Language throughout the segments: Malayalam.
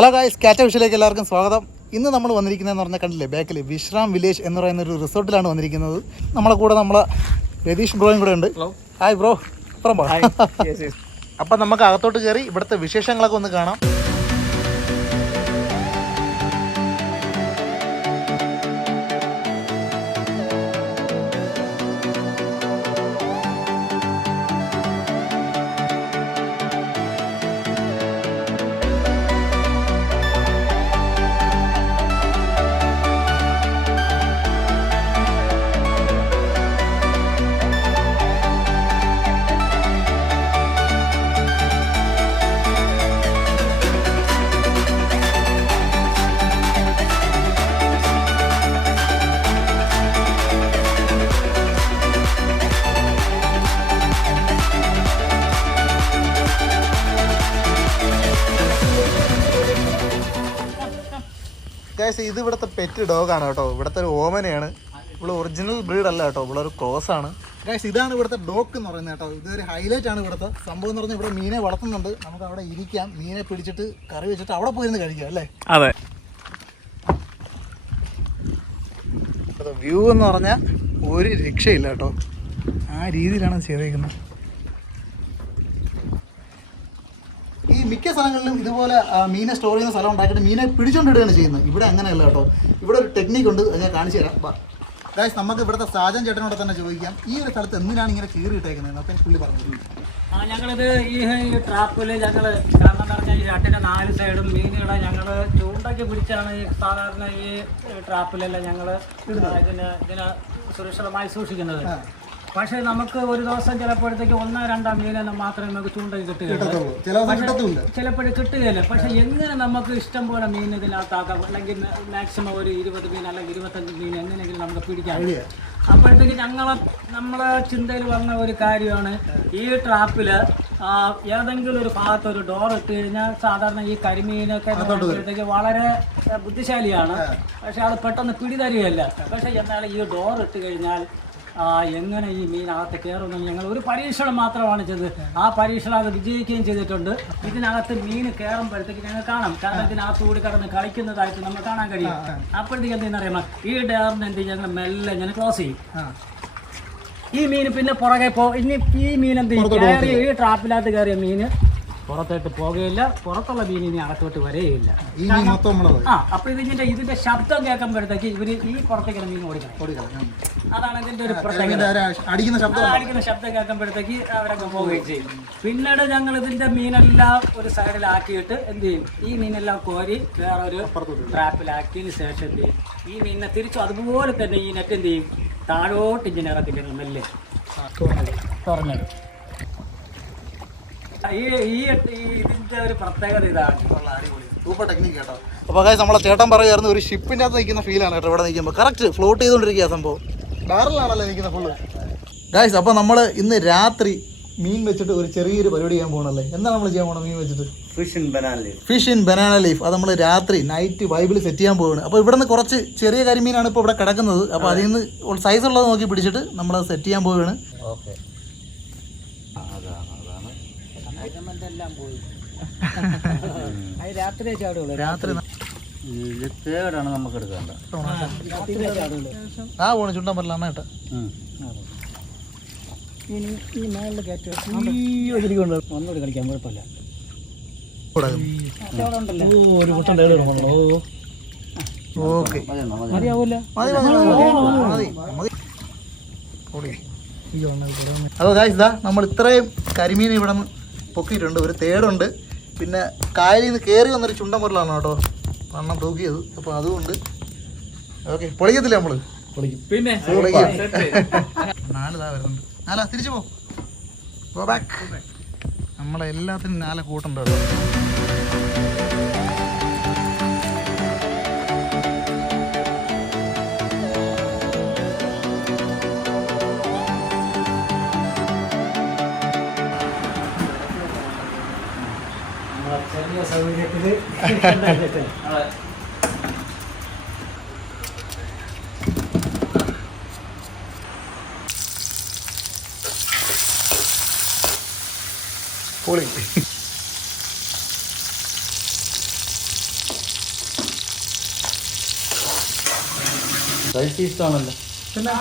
ഹലോ ഗായ്സ്, ക്യാച്ച വിഷയിലേക്ക് എല്ലാവർക്കും സ്വാഗതം. ഇന്ന് നമ്മൾ വന്നിരിക്കുന്നതെന്ന് പറഞ്ഞാൽ കണ്ടില്ലേ, ബാക്കിൽ വിശ്രാം വില്ലേജ് എന്ന് പറയുന്ന ഒരു റിസോർട്ടിലാണ് വന്നിരിക്കുന്നത്. നമ്മളെ കൂടെ രതീഷ് ബ്രോയും കൂടെ ഉണ്ട്. Hi bro. അപ്പം നമുക്ക് അകത്തോട്ട് കയറി ഇവിടുത്തെ വിശേഷങ്ങളൊക്കെ ഒന്ന് കാണാം. ഇത് ഇവിടുത്തെ പെറ്റ് ഡോഗാണ് കേട്ടോ. ഇവിടുത്തെ ഒരു ഓമനയാണ്. ഇവിടെ ഒറിജിനൽ ബ്രീഡ് അല്ല കേട്ടോ, ഇവിടെ ഒരു ക്രോസ് ആണ്. ഗൈസ്, ഇതാണ് ഇവിടുത്തെ ഡോഗ് എന്ന് പറയുന്നത് കേട്ടോ. ഇതൊരു ഹൈലൈറ്റ് ആണ് ഇവിടുത്തെ സംഭവം എന്ന് പറഞ്ഞാൽ. ഇവിടെ മീനെ വളർത്തുന്നുണ്ട്. നമുക്ക് അവിടെ ഇരിക്കാം, മീനെ പിടിച്ചിട്ട് കറി വെച്ചിട്ട് അവിടെ പോയിരുന്ന് കഴിക്കാം അല്ലേ? അതെ. വ്യൂ എന്ന് പറഞ്ഞാൽ ഒരു രക്ഷയില്ല കേട്ടോ. ആ രീതിയിലാണ് ചെയ്തേക്കുന്നത്. ഈ മിക്ക സ്ഥലങ്ങളിലും ഇതുപോലെ മീനെ സ്റ്റോർ ചെയ്യുന്ന സ്ഥലം ഉണ്ടാക്കിയിട്ട് മീനെ പിടിച്ചുകൊണ്ടിടുകയാണ് ചെയ്യുന്നത്. ഇവിടെ അങ്ങനെയല്ല കേട്ടോ. ഇവിടെ ഒരു ടെക്നിക്ക് ഉണ്ട്, അത് ഞാൻ കാണിച്ചു തരാം. ഗായ്സ്, നമുക്ക് ഇവിടുത്തെ സാജൻ ചേട്ടനോട് തന്നെ ചോദിക്കാം, ഈ ഒരു സ്ഥലത്ത് എന്തിനാണ് ഇങ്ങനെ കീറി ഇട്ടേക്കുന്നത്? അപ്പം പുള്ളി പറഞ്ഞു. ഞങ്ങളിത് ഈ ട്രാപ്പിൽ കാരണം എന്ന് പറഞ്ഞാൽ ഈ ഷട്ടിൻ്റെ 4 സൈഡും മീനുകളെ ഞങ്ങൾ ചൂണ്ടയ്ക്ക് പിടിച്ചാണ് ഈ സാധാരണ ഈ ട്രാപ്പിലെല്ലാം ഞങ്ങൾ ഇതിനെ സുരക്ഷിതമായി സൂക്ഷിക്കുന്നത്. പക്ഷേ നമുക്ക് ഒരു ദിവസം ചിലപ്പോഴത്തേക്ക് 1-2 മീനെല്ലാം മാത്രമേ നമുക്ക് ചൂണ്ടയിൽ കിട്ടുകയുള്ളൂ. ചിലപ്പോഴും കിട്ടുകയില്ല. പക്ഷെ എങ്ങനെ നമുക്ക് ഇഷ്ടം പോലെ മീൻ ഇതിനകത്താക്കാം, അല്ലെങ്കിൽ മാക്സിമം ഒരു 20 മീൻ അല്ലെങ്കിൽ 25 മീൻ എങ്ങനെയെങ്കിലും നമുക്ക് പിടിക്കാം. അപ്പോഴത്തേക്ക് നമ്മളെ ചിന്തയിൽ വന്ന ഒരു കാര്യമാണ്, ഈ ട്രാപ്പിൽ ഏതെങ്കിലും ഒരു ഭാഗത്ത് ഒരു ഡോർ ഇട്ട് കഴിഞ്ഞാൽ സാധാരണ ഈ കരിമീനൊക്കെ നോക്കുമ്പോഴത്തേക്ക് വളരെ ബുദ്ധിശാലിയാണ്. പക്ഷെ അത് പെട്ടെന്ന് പിടിതരികയല്ല. പക്ഷെ എന്നാൽ ഈ ഡോർ ഇട്ട് കഴിഞ്ഞാൽ എങ്ങനെ ഈ മീനകത്ത് കയറുമെന്ന് ഞങ്ങൾ ഒരു പരീക്ഷണം മാത്രമാണ് ചെയ്തത്. ആ പരീക്ഷണം അത് വിജയിക്കുകയും ചെയ്തിട്ടുണ്ട്. ഇതിനകത്ത് മീൻ കയറുമ്പോഴത്തേക്ക് ഞങ്ങൾ കാണാം. കാരണം ഇതിനകത്ത് കൂടി കിടന്ന് കളിക്കുന്നതായിട്ട് നമ്മൾ കാണാൻ കഴിയും. അപ്പോഴത്തേക്ക് എന്തെന്നറിയാമോ, ഈ ഡയറിന് എന്ത് ഞങ്ങൾ മെല്ലെ ഞാൻ ക്ലോസ് ചെയ്യും. ഈ മീൻ പിന്നെ പുറകെ ഇനി ഈ മീൻ എന്ത് ചെയ്യും, ഈ ട്രാപ്പിനകത്ത് കയറിയ മീൻ പുറത്തോട്ട് പോകുകയില്ല. പുറത്തുള്ള മീൻ ഇനി അകത്തോട്ട് വരെയില്ല. അപ്പൊ ഇതിന്റെ ശബ്ദം കേൾക്കുമ്പോഴത്തേക്ക് ഇവര് ഈ പുറത്തേക്ക് മീൻ ഓടിക്കണം. അതാണ് ഇതിന്റെ ഒരു പ്രത്യേകത. അടിക്കുന്ന ശബ്ദം കേൾക്കുമ്പോഴത്തേക്ക് അവരൊക്കെ പോവുകയും ചെയ്യും. പിന്നീട് ഞങ്ങൾ ഇതിന്റെ മീനെല്ലാം ഒരു സൈഡിലാക്കിയിട്ട് എന്ത് ചെയ്യും, ഈ മീനെല്ലാം കോരി വേറൊരു ട്രാപ്പിലാക്കിയതിന് ശേഷം എന്ത് ചെയ്യും, ഈ മീനിനെ തിരിച്ചു അതുപോലെ തന്നെ ഈ നെറ്റ് എന്ത് ചെയ്യും, താഴോട്ട് ഇങ്ങനെ ഇറക്കിട്ട് മെല്ലെ തുറന്നത്. ഇതിന്റെ ഒരു പ്രത്യേകത ഇതാണ്. സൂപ്പർ ടെക്നിക്ക് കേട്ടോ. അപ്പോൾ ഗൈസ്, നമ്മളെ ചേട്ടൻ പറയുമായിരുന്നു ഒരു ഷിപ്പിൻ്റെ അകത്ത് നിൽക്കുന്ന ഫീലാണ് കേട്ടോ. ഇവിടെ നിൽക്കുമ്പോൾ കറക്റ്റ് ഫ്ലോട്ട് ചെയ്തുകൊണ്ടിരിക്കുക സംഭവം. ബാരലാണല്ലോ നിൽക്കുന്ന ഫുള്ള്. ഗൈസ്, അപ്പോൾ നമ്മൾ ഇന്ന് രാത്രി മീൻ വെച്ചിട്ട് ഒരു ചെറിയൊരു പരിപാടി ചെയ്യാൻ പോകണല്ലേ. എന്താണ് നമ്മൾ ചെയ്യാൻ പോകണം? മീൻ വെച്ചിട്ട് ഫിഷ് ഇൻ ബനാന ലീഫ്. അത് നമ്മൾ രാത്രി നൈറ്റ് വൈബിൽ സെറ്റ് ചെയ്യാൻ പോവുകയാണ്. അപ്പോൾ ഇവിടെ നിന്ന് കുറച്ച് ചെറിയ കരിമീനാണ് ഇപ്പോൾ ഇവിടെ കിടക്കുന്നത്. അപ്പോൾ അതിൽ നിന്ന് സൈസ് ഉള്ളത് നോക്കി പിടിച്ചിട്ട് നമ്മൾ സെറ്റ് ചെയ്യാൻ പോവുകയാണ്. രാത്രി തേടാണ് നമുക്ക് എടുക്കേണ്ട. ആ പോണ ചുണ്ടാൻ പറ്റില്ല കേട്ടോ. ഈ മേളിൽ കയറ്റി ഒന്നുകൂടി കളിക്കാൻ കുഴപ്പമില്ല. അതോ ഗായ്സ്, ഇതാ നമ്മൾ ഇത്രയും കരിമീൻ ഇവിടെ നിന്ന് പൊക്കിയിട്ടുണ്ട്. ഒരു തേടുണ്ട്, പിന്നെ കായലിൽ നിന്ന് കയറി വന്നൊരു ചുണ്ടമുരലാണ് കേട്ടോ വണ്ണം തൂക്കിയത്. അപ്പോൾ അതുകൊണ്ട് ഓക്കെ, പൊളിക്കത്തില്ല നമ്മൾ? പിന്നെ 4 വരുന്നുണ്ട്. 4 തിരിച്ചു പോ ബാക്ക്. നമ്മളെല്ലാത്തിനും 4 കൂട്ടുണ്ട് കേട്ടോ. സൗകര്യത്തില് പൊളി. കഴിച്ച് ഇഷ്ടമാണല്ലോ. പിന്നെ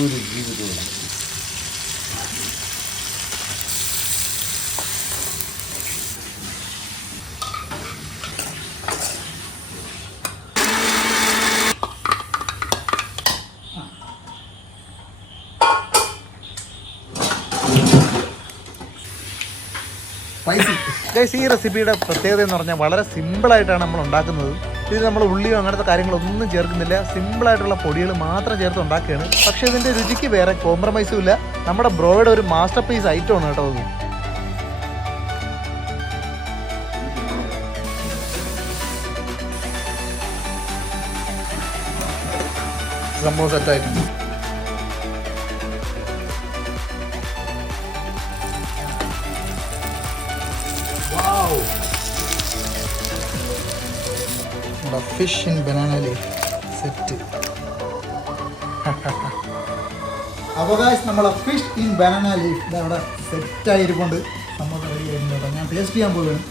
ഒരു ജീവിതവും സ്പൈസി. ഗൈസ്, ഈ റെസിപ്പിയുടെ പ്രത്യേകത എന്ന് പറഞ്ഞാൽ വളരെ സിമ്പിളായിട്ടാണ് നമ്മൾ ഉണ്ടാക്കുന്നത്. ഇത് നമ്മൾ ഉള്ളിയോ അങ്ങനത്തെ കാര്യങ്ങളൊന്നും ചേർക്കുന്നില്ല. സിമ്പിളായിട്ടുള്ള പൊടികൾ മാത്രം ചേർത്ത് ഉണ്ടാക്കുകയാണ്. പക്ഷേ ഇതിൻ്റെ രുചിക്ക് വേറെ കോംപ്രമൈസും ഇല്ല. നമ്മുടെ ബ്രോയുടെ ഒരു മാസ്റ്റർ പീസ് ഐറ്റമാണ് കേട്ടോ അത്. സംഭവം സെറ്റായിട്ടുണ്ട്. Fish in banana leaf set. അപ്പോൾ ഗായ്സ്, നമ്മളെ ഫിഷ് ഇൻ ബനാന ലീഫ് ഇതവിടെ സെറ്റായിരിക്കൊണ്ട് നമ്മൾ റെഡി ആയിരുന്നു കേട്ടോ. ഞാൻ ടേസ്റ്റ് ചെയ്യാൻ പോവുകയാണ്.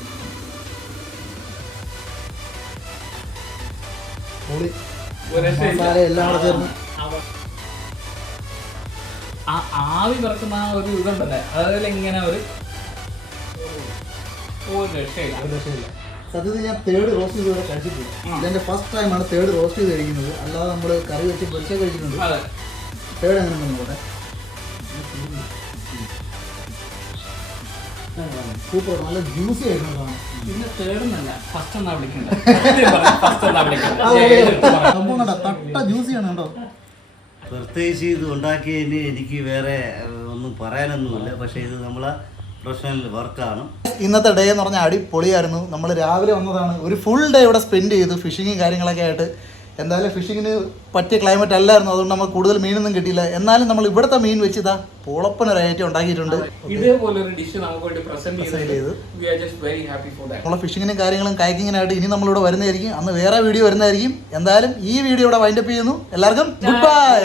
മസാല എല്ലാം കൂടെ ചേർന്ന് ആവി പറക്കുന്ന ആ ഒരു ഇതുണ്ടല്ലേ, അതുപോലെ ഇങ്ങനെ ഒരു രക്ഷയില്ല. സത്യത്തിൽ ഞാൻ തേർഡ് റോസ്റ്റ് ചെയ്ത് ഇവിടെ കഴിച്ചിട്ടില്ല. ഇതെൻ്റെ ഫസ്റ്റ് ടൈമാണ് തേർഡ് റോസ്റ്റ് ചെയ്ത് കഴിക്കുന്നത്. അല്ലാതെ നമ്മൾ കറി വെച്ച് പൊരിച്ച കഴിച്ചിട്ടുണ്ട്. തേർഡ് എങ്ങനെ നോക്കട്ടെ. സൂപ്പർ, നല്ല ജ്യൂസി ആയിരുന്നു കാണാൻ. പിന്നെ തേർഡെന്നല്ല, ഫസ്റ്റ് എന്നാ വിളിക്കണ്ട. സംഭവം കണ്ടോ, തട്ട ജ്യൂസിയാണ് കേട്ടോ. പ്രത്യേകിച്ച് ഇത് ഉണ്ടാക്കിയതിന് എനിക്ക് വേറെ ഒന്നും പറയാനൊന്നുമില്ല. പക്ഷേ ഇത് നമ്മളെ പ്രൊഫഷണൽ വർക്കാണ്. ഇന്നത്തെ ഡേ എന്ന് പറഞ്ഞാൽ അടിപൊളിയായിരുന്നു. നമ്മൾ രാവിലെ വന്നതാണ്, ഒരു ഫുൾ ഡേ ഇവിടെ സ്പെൻഡ് ചെയ്തു ഫിഷിങ്ങും കാര്യങ്ങളൊക്കെ ആയിട്ട്. എന്തായാലും ഫിഷിങ്ങിന് പറ്റിയ ക്ലൈമറ്റ് അല്ലായിരുന്നു, അതുകൊണ്ട് നമുക്ക് കൂടുതൽ മീനൊന്നും കിട്ടിയില്ല. എന്നാലും നമ്മൾ ഇവിടുത്തെ മീൻ വെച്ച് ഇതാ പോളപ്പനൊരു ഐറ്റം ഉണ്ടാക്കിയിട്ടുണ്ട്. ഇതേപോലൊരു ഡിഷ് നമുക്ക് പ്രസന്റ് ചെയ്ത് നമ്മളെ ഫിഷിങ്ങിനും കാര്യങ്ങളും കയക്കിങ്ങിനായിട്ട് ഇനി നമ്മളിവിടെ വരുന്നതായിരിക്കും. അന്ന് വേറെ വീഡിയോ വരുന്നതായിരിക്കും. എന്തായാലും ഈ വീഡിയോ ഇവിടെ വൈൻഡപ്പ് ചെയ്യുന്നു. എല്ലാവർക്കും ഗുഡ് ബൈ.